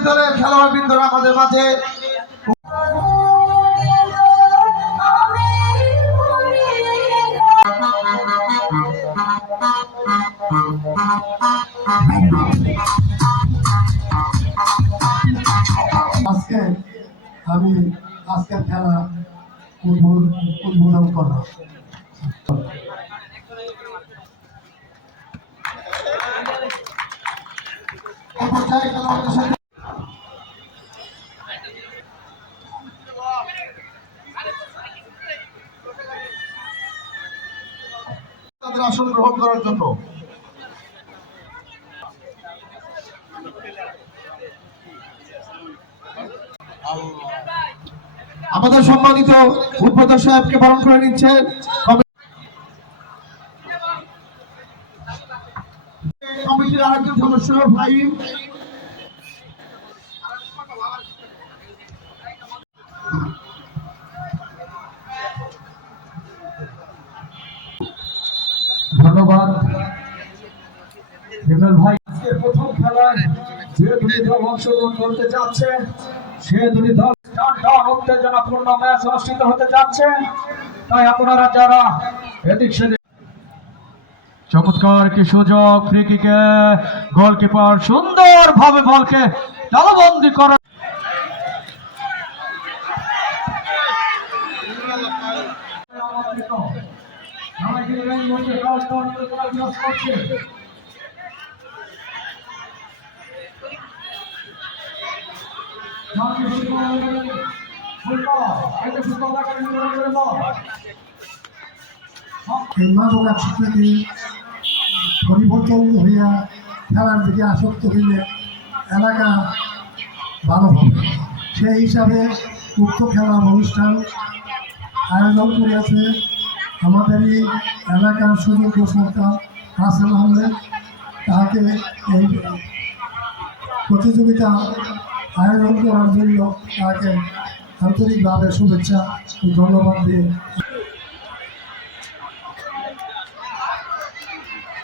ভিতরে খেলোয়াড়বৃন্দরা আমাদের মাঝে আমি আজকের খেলা উদ্বোধন করলাম। তাদের আসন গ্রহণ করার জন্য আমাদের সম্মানিত উদ্বোধক সাহেবকে বরণ করে নিচ্ছেন কমিটির আরেকজন সদস্য ফাহিম। ধন্যবাদ হিমেল ভাই। আজকের প্রথম খেলায় যে দুটি দল অংশগ্রহণ করতে যাচ্ছে সে দুটি দল উত্তেজনাপূর্ণ ম্যাচ অনুষ্ঠিত হতে যাচ্ছে, তাই আপনারা যারা এদিক সেদিক। চমৎকার কি সুযোগ, ফ্রি কিকে গোলকিপার সুন্দরভাবে বলকে তালবন্দি করা। পরিবর্তন হইয়া খেলার দিকে আসক্ত হইলে এলাকা ভালো হবে, সেই হিসাবে উক্ত খেলার অনুষ্ঠান আয়োজন করিয়াছে আমাদের এই এলাকার সুযোগ্য সরকার হাসান আহমেদ। তাহাকে এই প্রতিযোগিতা আয়োজন করার জন্য তাকে আন্তরিকভাবে শুভেচ্ছা ও ধন্যবাদ দিয়ে